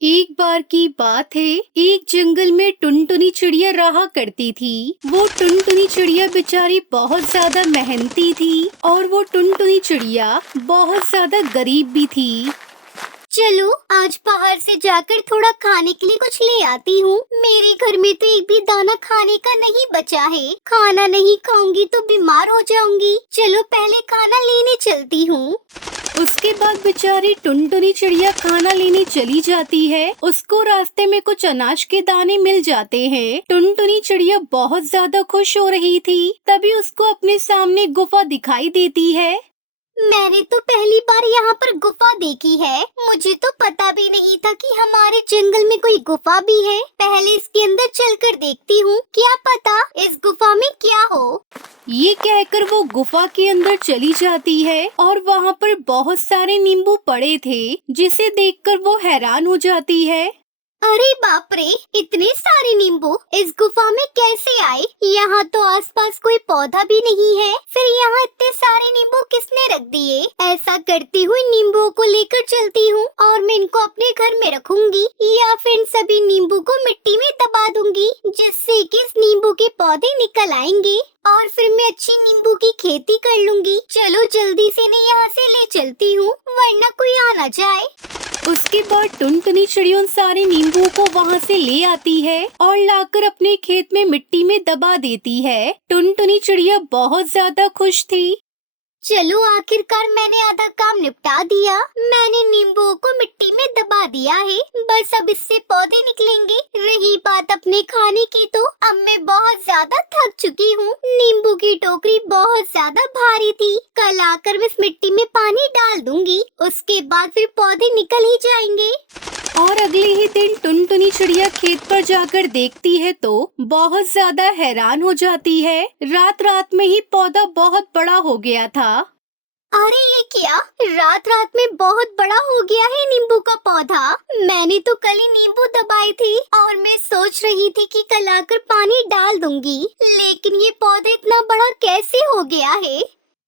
एक बार की बात है, एक जंगल में टुनटुनी चिड़िया रहा करती थी। वो टुनटुनी चिड़िया बेचारी बहुत ज्यादा मेहनती थी और वो टुनटुनी चिड़िया बहुत ज्यादा गरीब भी थी। चलो आज बाहर से जाकर थोड़ा खाने के लिए कुछ ले आती हूँ। मेरे घर में तो एक भी दाना खाने का नहीं बचा है। खाना नहीं खाऊंगी तो बीमार हो जाऊंगी। चलो पहले खाना लेने चलती हूँ। उसके बाद बेचारी टुनटुनी चिड़िया खाना लेने चली जाती है। उसको रास्ते में कुछ अनाज के दाने मिल जाते हैं। टुनटुनी चिड़िया बहुत ज्यादा खुश हो रही थी। तभी उसको अपने सामने गुफा दिखाई देती है। मैंने तो पहली बार यहाँ पर गुफा देखी है। मुझे तो पता भी नहीं था कि हमारे जंगल में कोई गुफा भी है। पहले इसके अंदर चलकर देखती हूँ, क्या पता इस गुफा में क्या हो। ये कहकर वो गुफा के अंदर चली जाती है और वहाँ पर बहुत सारे नींबू पड़े थे, जिसे देखकर वो हैरान हो जाती है। अरे बाप रे, इतने सारे नींबू इस गुफा में कैसे आए? यहाँ तो आसपास कोई पौधा भी नहीं है। फिर यहाँ इतने सारे नींबू किसने रख दिए? ऐसा करती हुई नींबुओं को लेकर चलती हूँ और मैं इनको अपने घर में रखूंगी या फिर इन सभी नींबू को मिट्टी में दबा दूंगी, जिससे कि इस नींबू के पौधे निकल आएंगे और फिर मैं अच्छी नींबू की खेती कर लूंगी। चलो जल्दी से मैं यहाँ से ले चलती हूँ, वरना कोई आ न जाए। उसके बाद टुनटुनी चिड़िया उन सारे नींबुओं को वहाँ से ले आती है और लाकर अपने खेत में मिट्टी में दबा देती है। टुनटुनी चिड़िया बहुत ज्यादा खुश थी। चलो आखिरकार मैंने आधा काम निपटा दिया। मैंने नींबुओं को मिट्टी में दबा दिया है। बस अब इससे पौधे निकलेंगे। रही बात अपने खाने की, तो अब मैं बहुत ज्यादा थक चुकी हूँ। नींबू की टोकरी बहुत ज्यादा भारी थी। कल आकर मैं इस मिट्टी में पानी डाल दूंगी, उसके बाद फिर पौधे निकल ही जाएंगे। और अगले ही दिन टुनटुनी चिड़िया खेत पर जाकर देखती है तो बहुत ज्यादा हैरान हो जाती है। रात रात में ही पौधा बहुत बड़ा हो गया था। अरे ये क्या, रात रात में बहुत बड़ा हो गया है नींबू का पौधा। मैंने तो कल ही नींबू दबाए थे और मैं सोच रही थी कि कल आकर पानी डाल दूंगी, लेकिन ये पौधा इतना बड़ा कैसे हो गया है?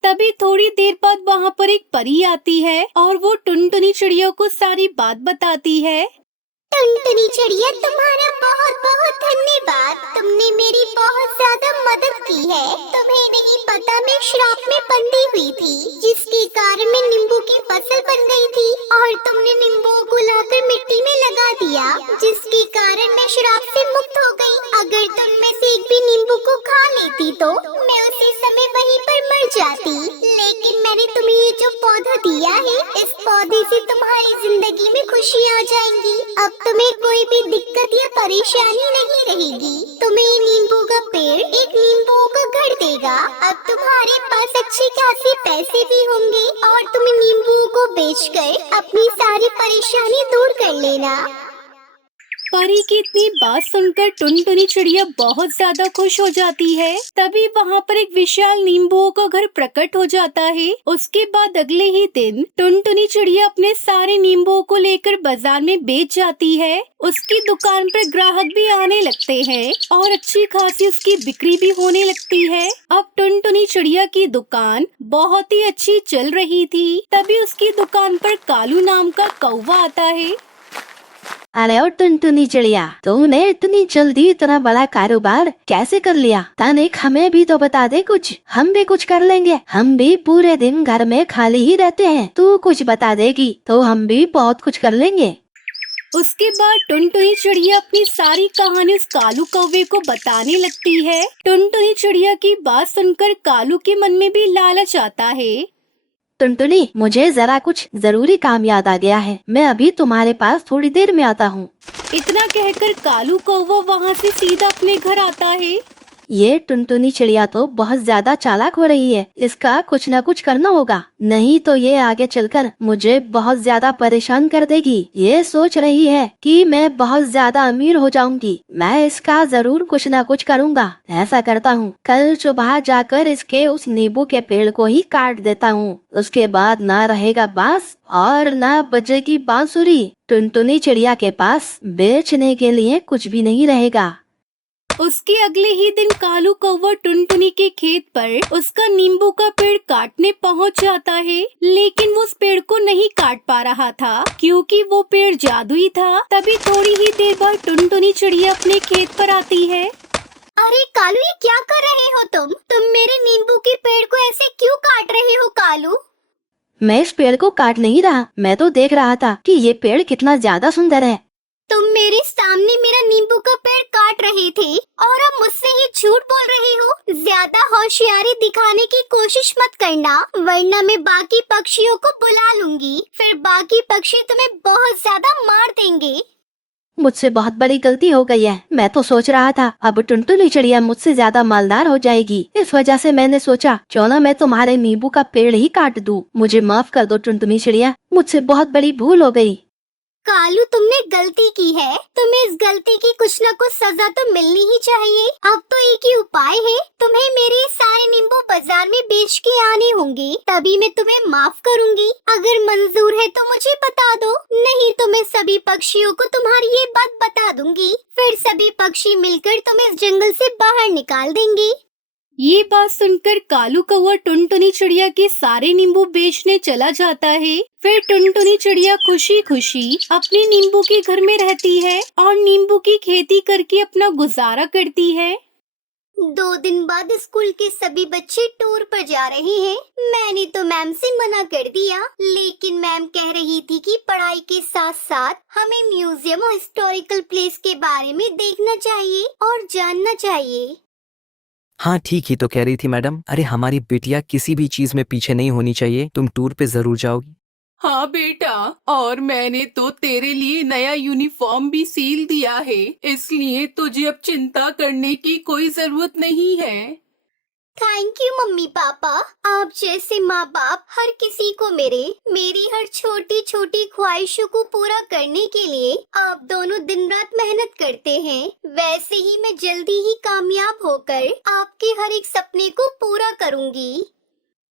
तभी थोड़ी देर बाद वहाँ पर एक परी आती है और वो टुनटुनी चिड़िया को सारी बात बताती है। टुनटुनी चिड़िया, तुम्हारा बहुत बहुत धन्यवाद। तुमने मेरी बहुत ज्यादा मदद की है। तुम्हें नहीं पता, मैं श्राप में बंधी हुई थी, जिसके कारण मैं नींबू की फसल बन गई थी और तुमने नींबुओं को लाकर मिट्टी में लगा दिया, जिसके कारण मैं श्राप से मुक्त हो गई। अगर तुम में से एक भी नींबू को खा लेती तो मैं उसी समय वहीं पर मर जाती। लेकिन मैंने तुम्हें ये जो पौधा दिया है, इस पौधे से तुम्हारी जिंदगी में खुशी आ जाएंगी। अब तुम्हें कोई भी दिक्कत या परेशानी नहीं रहेगी। तुम्हें नींबू का पेड़ एक नींबू का घर देगा। अब तुम्हारे पास अच्छे खासे पैसे भी होंगे और तुम नींबू को बेचकर अपनी सारी परेशानी दूर कर लेना। परी की इतनी बात सुनकर टुनटुनी चिड़िया बहुत ज्यादा खुश हो जाती है। तभी वहाँ पर एक विशाल नींबुओं का घर प्रकट हो जाता है। उसके बाद अगले ही दिन टुनटुनी चिड़िया अपने सारे नींबुओं को लेकर बाजार में बेच जाती है। उसकी दुकान पर ग्राहक भी आने लगते हैं और अच्छी खासी उसकी बिक्री भी होने लगती है। अब टुनटुनी चिड़िया की दुकान बहुत ही अच्छी चल रही थी। तभी उसकी दुकान पर कालू नाम का कौवा आता है। अरे ओ टुनटुनी चिड़िया, तूने इतनी जल्दी इतना बड़ा कारोबार कैसे कर लिया? तनिक हमें भी तो बता दे कुछ, हम भी कुछ कर लेंगे। हम भी पूरे दिन घर में खाली ही रहते हैं। तू कुछ बता देगी तो हम भी बहुत कुछ कर लेंगे। उसके बाद टुनटुनी चिड़िया अपनी सारी कहानी उस कालू कौवे को बताने लगती है। टुनटुनी चिड़िया की बात सुनकर कालू के मन में भी लालच आता है। टुनटुनी, मुझे जरा कुछ जरूरी काम याद आ गया है। मैं अभी तुम्हारे पास थोड़ी देर में आता हूँ। इतना कहकर कालू कौवा वहाँ से सीधा अपने घर आता है। ये टुनटुनी चिड़िया तो बहुत ज्यादा चालाक हो रही है। इसका कुछ न कुछ करना होगा, नहीं तो ये आगे चलकर मुझे बहुत ज्यादा परेशान कर देगी। ये सोच रही है कि मैं बहुत ज्यादा अमीर हो जाऊंगी। मैं इसका जरूर कुछ न कुछ करूंगा। ऐसा करता हूँ, कल सुबह जाकर इसके उस नींबू के पेड़ को ही काट देता हूँ। उसके बाद ना रहेगा बांस और ना बजेगी बांसुरी। टुनटुनी चिड़िया के पास बेचने के लिए कुछ भी नहीं रहेगा। उसके अगले ही दिन कालू कौवा टुनटुनी के खेत पर उसका नींबू का पेड़ काटने पहुंच जाता है, लेकिन वो उस पेड़ को नहीं काट पा रहा था क्योंकि वो पेड़ जादुई था। तभी थोड़ी ही देर बाद टुनटुनी चिड़िया अपने खेत पर आती है। अरे कालू, ये क्या कर रहे हो तुम मेरे नींबू के पेड़ को ऐसे क्यों काट रहे हो कालू? मैं इस पेड़ को काट नहीं रहा, मैं तो देख रहा था कि ये पेड़ कितना ज्यादा सुंदर है। तुम मेरे सामने मेरा नींबू का पेड़ काट रहे थे और अब मुझसे ये झूठ बोल रहे हो। ज्यादा होशियारी दिखाने की कोशिश मत करना, वरना मैं बाकी पक्षियों को बुला लूंगी। फिर बाकी पक्षी तुम्हें बहुत ज्यादा मार देंगे। मुझसे बहुत बड़ी गलती हो गई है। मैं तो सोच रहा था अब टुनटुनी चिड़िया मुझसे ज्यादा मालदार हो जाएगी, इस वजह से मैंने सोचा क्यों ना मैं तुम्हारे नींबू का पेड़ ही काट दूं। मुझे माफ कर दो टुनटुनी चिड़िया, मुझसे बहुत बड़ी भूल हो गई। कालू, तुमने गलती की है, तुम्हें इस गलती की कुछ न कुछ सजा तो मिलनी ही चाहिए। अब तो एक ही उपाय है, तुम्हें मेरे सारे नींबू बाजार में बेच के आने होंगे, तभी मैं तुम्हें माफ करूंगी। अगर मंजूर है तो मुझे बता दो, नहीं तो मैं सभी पक्षियों को तुम्हारी ये बात बता दूंगी। फिर सभी पक्षी मिलकर तुम्हें इस जंगल से बाहर निकाल देंगे। ये बात सुनकर कालू कौवा टुनटुनी चिड़िया के सारे नींबू बेचने चला जाता है। फिर टुनटुनी चिड़िया खुशी खुशी अपने नींबू के घर में रहती है और नींबू की खेती करके अपना गुजारा करती है। 2 दिन बाद स्कूल के सभी बच्चे टूर पर जा रहे हैं। मैंने तो मैम से मना कर दिया, लेकिन मैम कह रही थी कि पढ़ाई के साथ साथ हमें म्यूजियम और हिस्टोरिकल प्लेस के बारे में देखना चाहिए और जानना चाहिए। हाँ ठीक ही तो कह रही थी मैडम। अरे हमारी बेटिया किसी भी चीज में पीछे नहीं होनी चाहिए। तुम टूर पे जरूर जाओगी। हाँ बेटा, और मैंने तो तेरे लिए नया यूनिफॉर्म भी सील दिया है, इसलिए तुझे अब चिंता करने की कोई जरूरत नहीं है। थैंक यू मम्मी पापा, आप जैसे माँ बाप हर किसी को मेरी हर छोटी छोटी ख्वाहिशों को पूरा करने के लिए आप दोनों दिन रात मेहनत करते हैं। वैसे ही मैं जल्दी ही कामयाब होकर आपके हर एक सपने को पूरा करूँगी।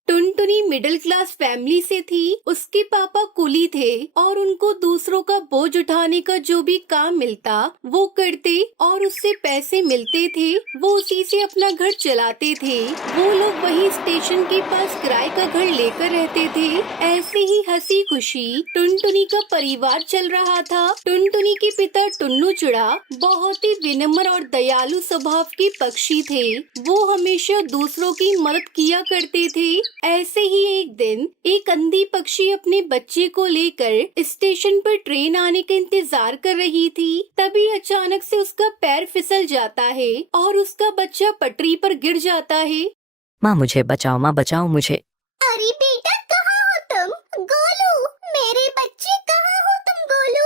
टुनटुनी मिडिल क्लास फैमिली से थी। उसके पापा कुली थे और उनको दूसरों का बोझ उठाने का जो भी काम मिलता वो करते और उससे पैसे मिलते थे, वो उसी से अपना घर चलाते थे। वो लोग वही स्टेशन के पास किराए का घर लेकर रहते थे। ऐसे ही हंसी खुशी टुनटुनी का परिवार चल रहा था। टुनटुनी के पिता टुन्नू चिड़ा बहुत ही विनम्र और दयालु स्वभाव के पक्षी थे। वो हमेशा दूसरों की मदद किया करते थे। ऐसे ही एक दिन एक अंधी पक्षी अपने बच्चे को लेकर स्टेशन पर ट्रेन आने का इंतजार कर रही थी। तभी अचानक से उसका पैर फिसल जाता है और उसका बच्चा पटरी पर गिर जाता है। माँ मुझे बचाओ, माँ बचाओ मुझे। अरे बेटा, कहाँ हो तुम? गोलू, मेरे बच्चे कहाँ हो तुम? गोलू।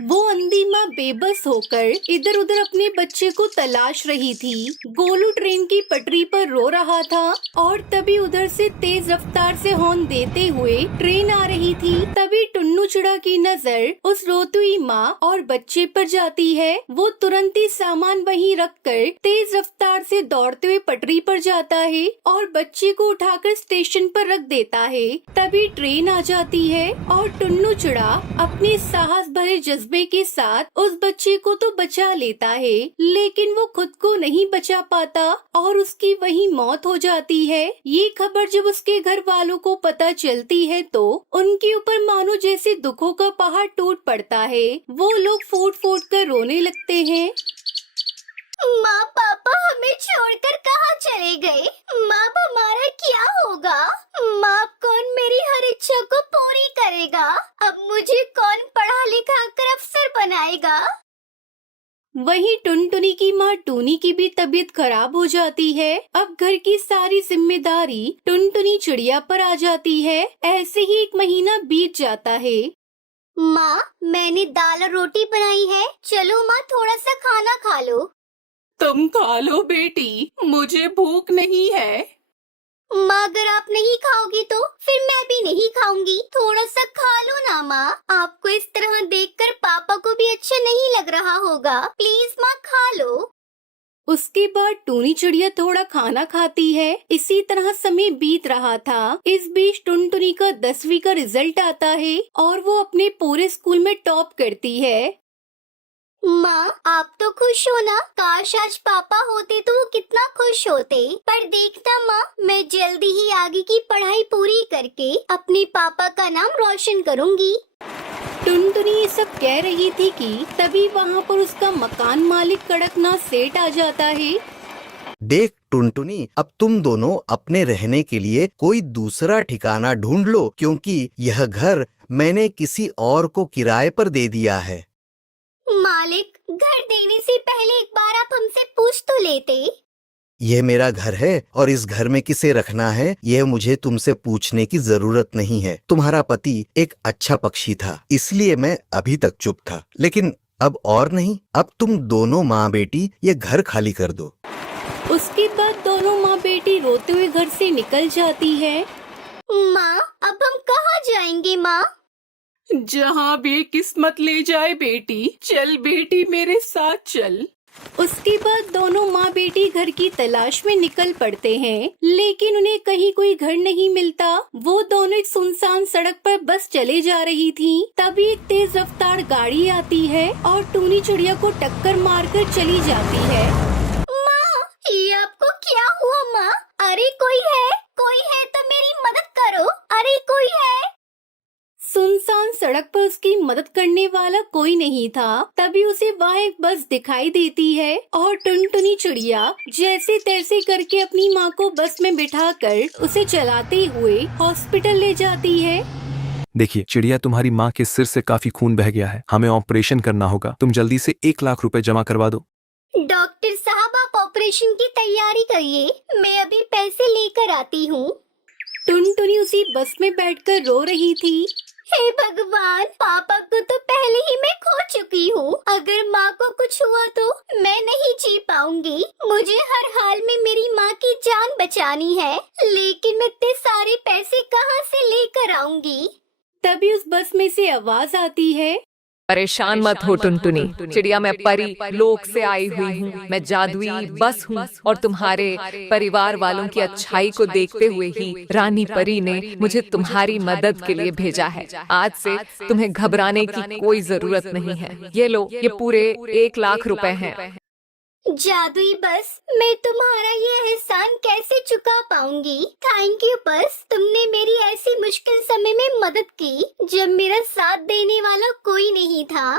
वो अंधी माँ बेबस होकर इधर उधर अपने बच्चे को तलाश रही थी। गोलू ट्रेन की पटरी पर रो रहा था और तभी उधर से तेज रफ्तार से हॉर्न देते हुए ट्रेन आ रही थी। तभी टुन्नू चिड़ा की नजर उस रोती हुई माँ और बच्चे पर जाती है। वो तुरंत ही सामान वहीं रखकर तेज रफ्तार से दौड़ते हुए पटरी पर जाता है और बच्चे को उठाकर स्टेशन पर रख देता है। तभी ट्रेन आ जाती है और टुन्नू चिड़ा अपने साहस भरे जज्बे के साथ उस बच्चे को तो बचा लेता है, लेकिन वो खुद को नहीं बचा पाता और उसकी वहीं मौत हो जाती है। ये खबर जब उसके घर वालों को पता चलती है तो उनके ऊपर मानो जैसे दुखों का पहाड़ टूट पड़ता है। वो लोग फूट फूट कर रोने लगते हैं। माँ पापा हमें छोड़कर कहाँ चले गए? माँ, हमारा क्या होगा? माँ, कौन मेरी हर इच्छा को पूरी करेगा? अब मुझे कौन पढ़ा लिखा कर अफसर बनाएगा? वहीं टुनटुनी की माँ टूनी की भी तबीयत खराब हो जाती है। अब घर की सारी जिम्मेदारी टुनटुनी चिड़िया पर आ जाती है। ऐसे ही 1 महीना बीत जाता है। माँ, मैंने दाल और रोटी बनाई है, चलो माँ थोड़ा सा खाना खा लो। तुम खा लो बेटी, मुझे भूख नहीं है। माँ, अगर आप नहीं खाओगी तो फिर मैं भी नहीं खाऊंगी। थोड़ा सा खा लो ना माँ। आपको इस तरह देखकर पापा को भी अच्छा नहीं लग रहा होगा। प्लीज माँ, खा लो। उसके बाद टूनी चिड़िया थोड़ा खाना खाती है। इसी तरह समय बीत रहा था। इस बीच टुनटुनी का 10वीं का रिजल्ट आता है और वो अपने पूरे स्कूल में टॉप करती है। माँ आप तो खुश हो ना? काश आज पापा होते तो वो कितना खुश होते। पर देखना माँ, मैं जल्दी ही आगे की पढ़ाई पूरी करके अपने पापा का नाम रोशन करूँगी। टुनटुनी ये सब कह रही थी कि तभी वहाँ पर उसका मकान मालिक कड़कनाथ सेठ आ जाता है। देख टुनटुनी, अब तुम दोनों अपने रहने के लिए कोई दूसरा ठिकाना ढूंढ लो, क्योंकि यह घर मैंने किसी और को किराए पर दे दिया है। मालिक, घर देने से पहले एक बार आप हमसे पूछ तो लेते। यह मेरा घर है और इस घर में किसे रखना है यह मुझे तुमसे पूछने की जरूरत नहीं है। तुम्हारा पति एक अच्छा पक्षी था, इसलिए मैं अभी तक चुप था, लेकिन अब और नहीं। अब तुम दोनों माँ बेटी ये घर खाली कर दो। उसके बाद दोनों माँ बेटी रोते हुए घर से निकल जाती है। माँ अब हम कहाँ जाएंगे माँ? जहाँ भी किस्मत ले जाए बेटी, चल बेटी मेरे साथ चल। उसके बाद दोनों माँ बेटी घर की तलाश में निकल पड़ते हैं, लेकिन उन्हें कहीं कोई घर नहीं मिलता। वो दोनों एक सुनसान सड़क पर बस चले जा रही थीं। तभी एक तेज रफ्तार गाड़ी आती है और टूनी चिड़िया को टक्कर मारकर चली जाती है। माँ ये आपको क्या हुआ माँ? अरे कोई है तो मेरी मदद करो। अरे कोई है। सुनसान सड़क पर उसकी मदद करने वाला कोई नहीं था। तभी उसे वहाँ एक बस दिखाई देती है और टुनटुनी चिड़िया जैसे तैसे करके अपनी माँ को बस में बिठाकर उसे चलाते हुए हॉस्पिटल ले जाती है। देखिए चिड़िया, तुम्हारी माँ के सिर से काफी खून बह गया है, हमें ऑपरेशन करना होगा। तुम जल्दी से 1 लाख रुपए जमा करवा दो। डॉक्टर साहब आप ऑपरेशन की तैयारी करिए, मैं अभी पैसे लेकर आती हूँ। टुनटुनी उसी बस में बैठकर रो रही थी। हे भगवान, पापा को तो पहले ही मैं खो चुकी हूँ। अगर माँ को कुछ हुआ तो मैं नहीं जी पाऊंगी। मुझे हर हाल में मेरी माँ की जान बचानी है, लेकिन मैं इतने सारे पैसे कहाँ से लेकर आऊंगी? तभी उस बस में से आवाज आती है। परेशान मत हो टुनटुनी चिड़िया, मैं परी लोक से आई हुई हूँ। मैं जादुई बस हूँ और तुम्हारे परिवार वालों की अच्छाई को देखते हुए ही रानी परी ने मुझे तुम्हारी मदद के लिए भेजा है। आज से तुम्हें घबराने की कोई जरूरत नहीं है। ये लो, ये पूरे 1 लाख रुपए हैं। जादुई बस, मैं तुम्हारा ये एहसान कैसे चुका पाऊंगी? थैंक यू बस, तुमने मेरी ऐसी मुश्किल समय में मदद की जब मेरा साथ देने वाला कोई नहीं था।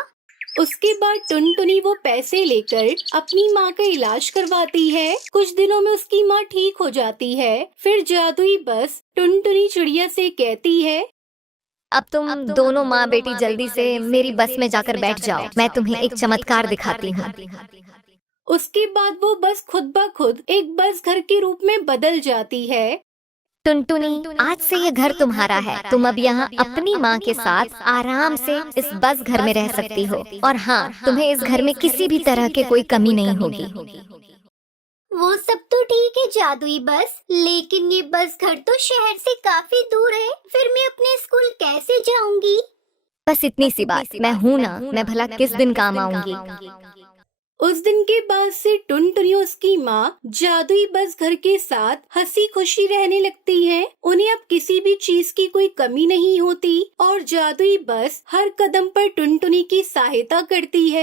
उसके बाद टुनटुनी वो पैसे लेकर अपनी माँ का इलाज करवाती है। कुछ दिनों में उसकी माँ ठीक हो जाती है। फिर जादुई बस टुनटुनी चिड़िया से कहती है, अब तुम दोनों माँ बेटी जल्दी से मेरी बस में जाकर बैठ जाओ, मैं तुम्हें एक चमत्कार दिखाती हूँ। उसके बाद वो बस खुद ब खुद एक बस घर के रूप में बदल जाती है। टुनटुनी, आज से ये घर तुम्हारा है। तुम अब यहाँ अपनी माँ के साथ आराम से इस बस घर में रह सकती हो। और हाँ, तुम्हें इस घर में किसी भी तरह की कोई कमी नहीं होगी। वो सब तो ठीक है जादुई बस, लेकिन ये बस घर तो शहर से काफी दूर है। फिर मैं अपने स्कूल कैसे जाऊंगी? बस इतनी सी बात, मैं हूँ ना, मैं भला किस दिन काम आऊंगी। उस दिन के बाद से टुनटुनी और उसकी माँ जादुई बस घर के साथ हंसी खुशी रहने लगती हैं। उन्हें अब किसी भी चीज की कोई कमी नहीं होती और जादुई बस हर कदम पर टुनटुनी की सहायता करती है।